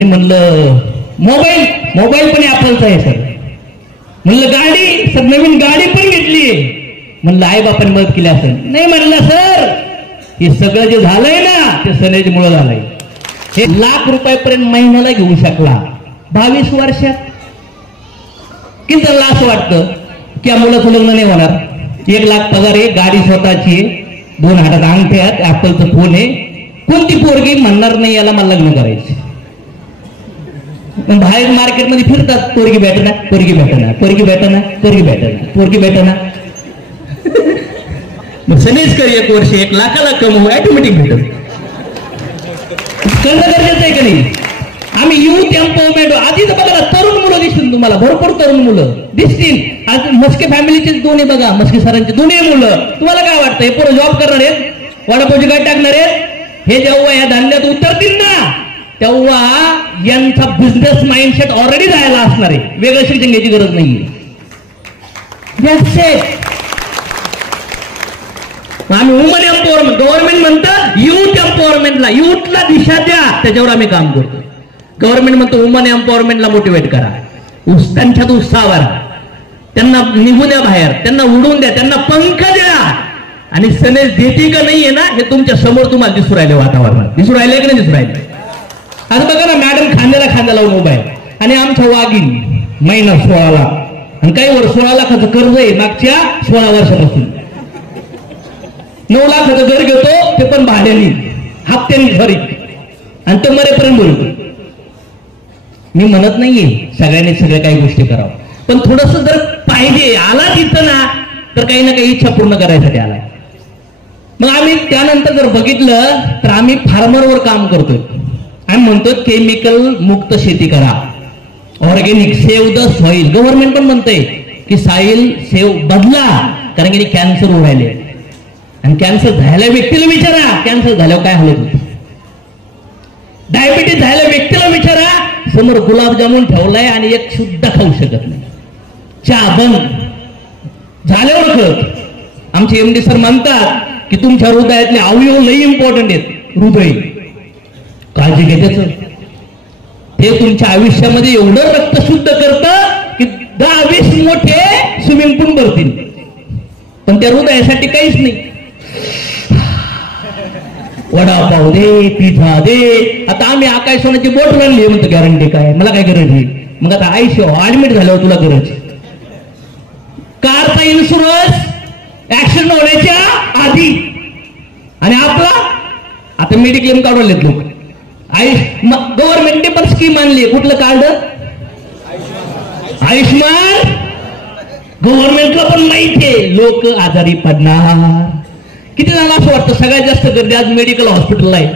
म्हणलं mobile mobile पण ऍपलचा आहे सर. म्हणलं गाडी सर, नवीन गाडी पण घेतली. म्हणलं आई बापाने मदत केली असेल. नाही म्हणलं सर, हे सगळं जे झालंय ना ते सनेजमुळे झालंय. हे ₹1,00,000 महिन्याला घेऊ शकला 22 वर्षात. की त्याला असं वाटतं की या मुलाचं लग्न नाही होणार. 1,00,000 पगार आहे, गाडी स्वतःची आहे, 2 हातात अंगठे आहेत, ऍपलचं फोन आहे. कोणती पोरगी म्हणणार नाही याला मला लग्न करायचं. बाहेर मार्केटमध्ये फिरतात, पोरगी भेटना, पोरगी भेटना, पोरगी भेटना, पोरगी भेटना, पोरगी भेटना. मग सनेज कर 1 वर्ष 1,00,000ला कमवू, ऑटोमॅटिक भेटत. करणं गरजेचं आहे का नाही? आम्ही युथ एम्पॉवरमेंट आधीच बघा, तरुण मुलं दिसतील तुम्हाला, भरपूर तरुण मुलं दिसतील. आज मस्के फॅमिलीचे दोन्ही बघा, मस्के सरांचे दोन्ही मुलं. तुम्हाला काय वाटतं हे पोरं जॉब करणार आहेत, वडापावची गाडी टाकणार आहेत? हे जेव्हा या धान्यात उतरतील ना तेव्हा यांचा बिझनेस माइंडसेट ऑलरेडी जायला असणार आहे. वेगळं शिक्षण घ्यायची गरज नाहीये. आम्ही वुमन एम्पॉवरमेंट, गव्हर्नमेंट म्हणतं युथ एम्पॉवरमेंटला, युथला दिशा द्या, त्याच्यावर आम्ही काम करतो. गव्हर्नमेंट म्हणतो वुमन एम्पॉवरमेंटला मोटिवेट करा, त्यांच्यात उत्साह, त्यांना निघून द्या बाहेर, त्यांना उडून द्या, त्यांना पंख द्या. आणि सनेज देते का नाहीये ना हे तुमच्या समोर तुम्हाला दिसू राहिले, वातावरणात दिसू राहिले की नाही दिसू राहिले. आता बघा ना, मॅडम खांद्याला खांदा लावून उभा आहे आणि आमच्या वाघीण महिना 16 लाख आणि काही वर 16 लाखाचं कर्ज आहे मागच्या 16 वर्षापासून. 9 लाखाचं घर घेतो, ते पण भाड्याने, हप्त्याने घरी, आणि ते मरेपर्यंत बोलतो. मी म्हणत नाहीये सगळ्यांनी सगळ्या काही गोष्टी करावं, पण थोडस जर पाहिजे आला तिथं ना तर काही ना काही इच्छा पूर्ण करायसाठी आलाय. मग आम्ही त्यानंतर जर बघितलं तर आम्ही फार्मरवर काम करतोय. आम्ही म्हणतो केमिकल मुक्त शेती करा, organic, save the soil. Government पण म्हणतंय की सॉइल सेव्ह बदला, कारण की कॅन्सर होऊ राहिले. आणि कॅन्सर झालेल्या व्यक्तीला विचारा कॅन्सर झाल्यावर काय हालत होती. डायबिटीस झालेल्या व्यक्तीला विचारा, समोर गुलाबजामुन ठेवलाय आणि एक सुद्धा खाऊ शकत नाही, चहा बंद झाल्यावर कळत. आमचे MD सर म्हणतात की तुमच्या हृदयातले अवयव लई इम्पॉर्टंट आहेत. हृदय काळजी घे त्याचं, ते तुमच्या आयुष्यामध्ये एवढं रक्त शुद्ध करतं की 10-20 मोठे स्विमिंग पूल भरतील, पण त्या हृदयासाठी काहीच नाही. वडापाव दे, पिझ्झा दे. आता आम्ही आकाश सोन्याची बोट आणली म्हणतो, गॅरंटी काय, मला काय गरज आहे. मग आता ऍडमिट झाल्यावर तुला गरज. कारचा इन्शुरन्स ऍक्सिडेंट होण्याच्या आधी, आणि आपला आता मेडिक्लेम काढवलेत लोक. गव्हर्नमेंटने पण स्कीम आणली. कुठलं कार्ड? आयुष्मान. गव्हर्नमेंटला पण माहितीये लोक आजारी पडणार. किती जणांना असं वाटतं सगळ्यात जास्त गर्दी आज मेडिकल हॉस्पिटलला आहे,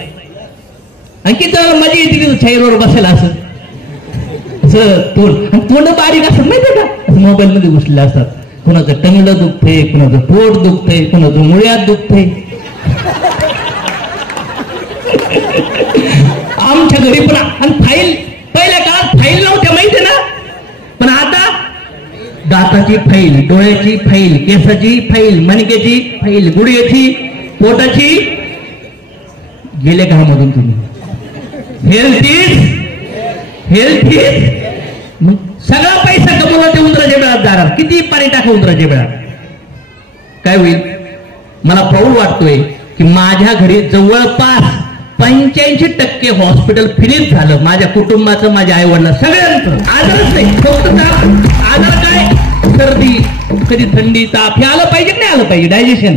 आणि किती जणांना मजा येते तिथं चेअरवर बसायला असं तोंड बारीक असं माहितीये का, असं मोबाईल मध्ये घुसलेले असतात. कुणाचं टंगलं दुखते, कुणाचं पोट दुखते, कुणाचं मुळ्यात दुखते. आमच्या घरी पण, आणि फाईल पहिल्या काळात फाईल नव्हत्या माहिती ना, पण आता दाताची फाईल, डोळ्याची फाईल, केसाची फाईल, मणक्याची फाईल, गुडघ्याची, पोटाची. गेले का मधून तुम्ही? हेल्थ इज सगळा पैसा कमवला ते उंदराच्या बेळात जाणार. किती पाणी टाका उंदराच्या बेळात, काय होईल? मला प्राऊड वाटतोय की माझ्या घरी जवळपास 85% हॉस्पिटल फ्रीच झालं. माझ्या कुटुंबाचं, माझ्या आई वडिला सगळ्यांचं. आजारच नाही, फक्त आजार काय, सर्दी, कधी थंडी, ताप, हे आलं पाहिजे नाही आलं पाहिजे, डायजेशन.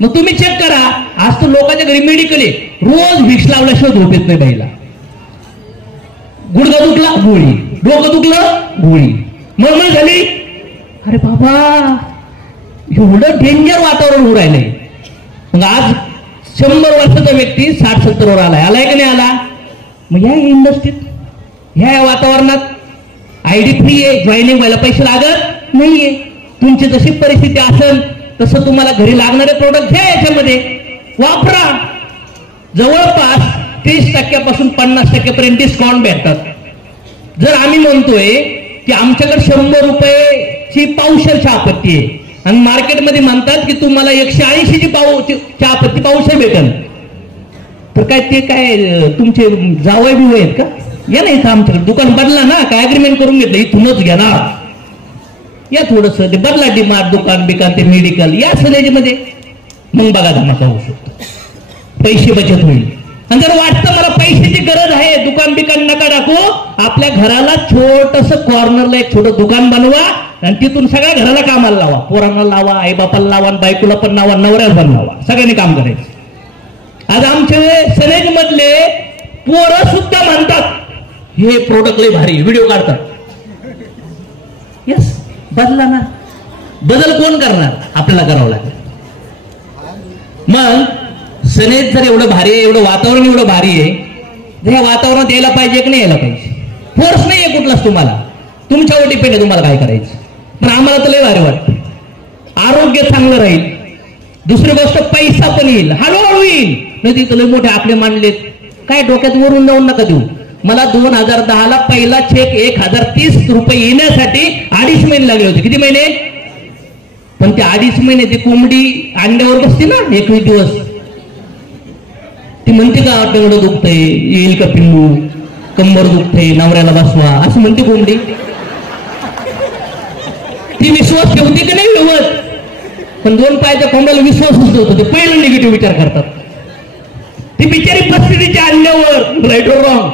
मग तुम्ही चेक करा, आज तर लोकांच्या घरी मेडिकल आहे, रोज विक्स लावल्याशिवाय झोप येत नाही बाईला. गुडघा दुखला गोळी, डोकं दुखलं गोळी, मळमळ झाली, अरे बाबा एवढं डेंजर वातावरण होऊ राहिलंय. मग आज 100 वर्षाचा व्यक्ती 60-70 वर आलाय की नाही आला? मग या इंडस्ट्रीत, ह्या वातावरणात आयडी फ्री आहे, जॉईनिंग व्हायला पैसे लागत नाहीये. तुमची जशी परिस्थिती असेल तसं तुम्हाला घरी लागणारे प्रोडक्ट घ्या, याच्यामध्ये वापरा. जवळपास 30% पासून 50% पर्यंत डिस्काउंट भेटतात. जर आम्ही म्हणतोय की आमच्याकडे 100 रुपयेची पावशेर चहापत्ती आहे आणि मार्केटमध्ये म्हणतात की तुम्हाला 180ची चहापत्ती पावशेर भेटेल, तर काय ते काय तुमचे जावई बिवई आहेत का? या नाही आमच्याकडे दुकान बदला ना, काय अग्रीमेंट करून घेतलं इथूनच घेणार, या थोडस ते बदला डिमार्ट दुकान बिकान ते मेडिकल या सनेजमध्ये, मग बघा धमाका होऊ शकतो, पैसे बचत होईल. आणि जर वाटतं मला पैशाची गरज आहे, दुकान बिकान नका टाकू, आपल्या घराला छोटस कॉर्नरला एक छोटं दुकान बनवा आणि तिथून सगळ्या घराला कामाला लावा, पोरांना लावा, आई बापाला लावा, बायकोला पण लावा, नवऱ्याला पण लावा, सगळ्यांनी काम करायचं. आज आमचे सनेज मधले पोरं सुद्धा म्हणतात हे प्रोडक्ट लय भारी, व्हिडिओ काढतात. यस, बदला ना, बदल कोण करणार, आपल्याला करावं लागेल. मग सनेज जर एवढं भारी आहे, एवढं वातावरण एवढं भारी आहे, ह्या वातावरणात यायला पाहिजे की नाही यायला पाहिजे, फोर्स नाहीये कुठलाच तुम्हाला, तुमच्यावर डिपेंड आहे तुम्हाला काय करायचं. पण आम्हाला तर लय भारी वाटतं, आरोग्य चांगलं राहील, दुसरी गोष्ट पैसा पण येईल, हळूहळू येईल. नाही तिथं लय मोठे आपले मांडलेत, काय डोक्यात वरून जाऊन नका देऊ. मला 2010 पहिला चेक 1030 रुपये येण्यासाठी 2.5 महिने लागले होते. किती महिने? पण ते 2.5 महिने ती कोंबडी अंड्यावर बसते ना 21 दिवस, ती म्हणते का तेवढं दुखतंय, येईल का पिल्लू, कंबर दुखतंय, नवऱ्याला बसवा, असं म्हणते कोंबडी. ती विश्वास ठेवते की नाही ठेवत, पण 2 पायाच्या कोंबड्याला विश्वासच होतो, ते पहिलं निगेटिव्ह विचार करतात. ती बिचारी परिस्थितीच्या आणल्यावर राईट और रॉंग.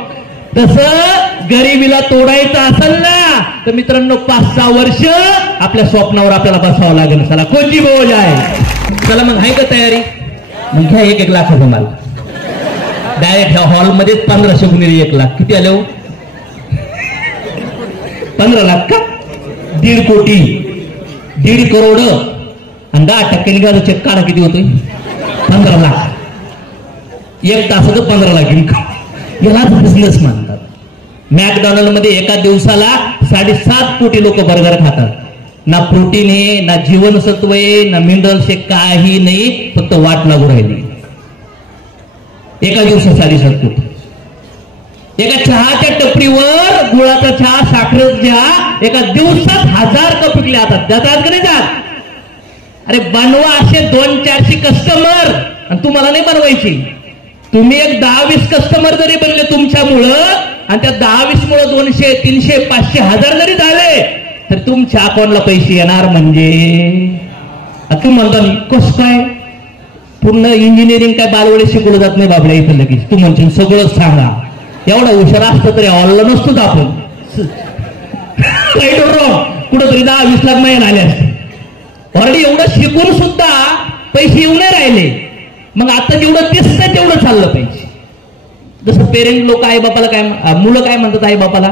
तसं गरिबीला तोडायचं असेल ना तर मित्रांनो 5-6 वर्ष आपल्या स्वप्नावर आपल्याला बसावं लागेल. चला कोणची बोज आहे, चला मग आहे का तयारी? मग घ्या 1-1 लाखाचा माल डायरेक्ट ह्या हॉलमध्येच 1500 गुणिले 1 लाख किती आले हो? 15 लाख का? 1.5 कोटी, 1.5 करोड आणि 10% गाजर चेक काढा, किती होतोय? 15 लाख. 1 तासाचं 15 लाख इन्कम, यालाच बिझनेस मानतात. मॅकडॉनल्ड मध्ये एका दिवसाला 7.5 कोटी लोक बर्गर खातात. ना प्रोटीन आहे, ना जीवनसत्व आहे, ना मिनरल्स आहे, काही नाही, फक्त वाट लागू राहिली. एका दिवसात 7.5 कोटी. एका चहाच्या टपरीवर गुळाचा चहा, साखरेचा चहा एका दिवसात 1000 कप विकले जातात. जातात का नाही जात? अरे बनवा असे 200-400 कस्टमर, आणि तुम्हाला नाही बनवायची. तुम्ही एक 10-20 कस्टमर जरी बनले तुमच्यामुळं, आणि त्या 10-20 मुळे 200, 300, 500, 1000 जरी झाले तर तुमच्या अकाउंटला पैसे येणार. म्हणजे तू म्हणता कस काय, पूर्ण इंजिनिअरिंग काय बालवडे शिकवलं जात नाही बाबड्या इथं लगेच. तू म्हणशील सगळंच सांगा, एवढा हुशार असतं तरी ऑलला नसतोच आपण. राईट और रॉंग? कुठंतरी 10-20 लाख महिने आले असते. ऑलरेडी एवढं शिकून सुद्धा पैसे येऊ नाही राहिले. मग आता जेवढं दिसतं तेवढं चाललं पाहिजे. जसं पेरेंट लोक आई बापाला काय, मुलं काय म्हणतात आई बापाला,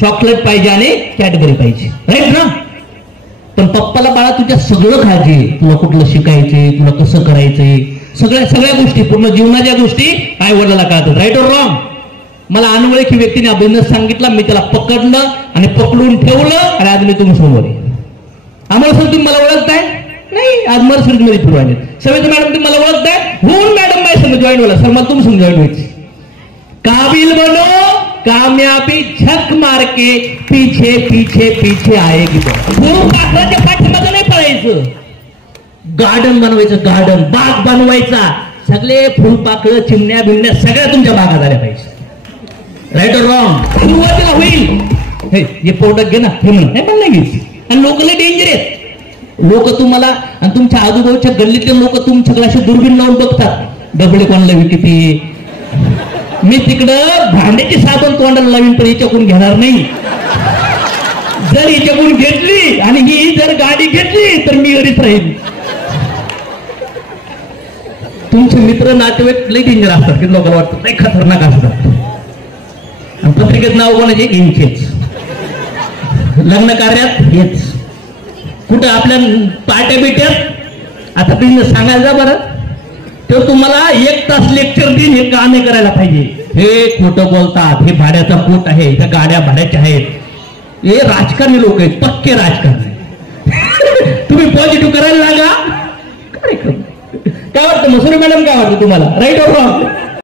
चॉकलेट पाहिजे आणि कॅडबरी पाहिजे, राईट ना? पण पप्पाला बाळा तुझ्या सगळं खायचे, तुला कुठलं शिकायचंय, तुला कसं करायचंय, सगळ्या गोष्टी, पूर्ण जीवनाच्या गोष्टी आई वडिलांना कळतात. राईट और रॉंग? मला अनवळखी व्यक्तीने हा बिझनेस सांगितला, मी त्याला पकडलं आणि पकडून ठेवलं, आणि आज मी तुम्ही समोर आहे. आम्हाला सर तुम्ही मला ओळखताय? नाही, आज मर्सिडीज मध्ये फिरवायले. सविता मॅडम तुम्ही मला ओळखताय? होऊन मॅडम माझ्या समोर जॉईन व्हायला. सर मला तुम्ही समोर जॉईन व्हायची. काबिल बनो, कामयाबी झक मार के पीछे पीछे पीछे आएगी. फुलपाखराच्या पाठीमागे नाही पळायचं, गार्डन बनवायचं, गार्डन, बाग बनवायचा. सगळे फुलपाखरं, चिमण्या बिमण्या सगळ्या तुमच्या बागात आल्या पाहिजे. राईट और रॉंग? सुरुवातीला होईल हे प्रोडक्ट घे ना, हे म्हणून हे पण नाही घ्यायची. आणि लोक लय डेंजर आहेत. लोक तुम्हाला आणि तुमच्या आजूबाजूच्या गल्लीतले लोक तुमच्याकडे असे दुर्बीण लावून बघतात, डबडे कोणाला विकते. मी तिकडं भांड्याची साबण तोंडाला लावीन पण हिच्याकडून घेणार नाही. जर हिच्याकडून घेतली आणि ही जर गाडी घेतली तर मी घरीच राहील. तुमचे मित्र नातेवाईक लई डेंजर असतात की लोकांना वाटतं नाही खतरनाक असतात. आणि पत्रिकेत नाव कोणाचे? इनकेच. लग्न कार्यात हेच, कुठं आपल्या पाट्या बिट्यात. आता बिझनेस सांगायचा बरं, तो तुम्हाला 1 तास लेक्चर देईन, हे का नाही करायला पाहिजे, हे खोटं बोलतात, हे भाड्याचा पोट आहे, त्या गाड्या भाड्याच्या आहेत, हे राजकारणी लोक आहेत, पक्के राजकारणी. तुम्ही पॉझिटिव्ह करायला लागा. काय वाटतं मसुरी मॅडम, काय वाटतं तुम्हाला? राईट और रॉंग?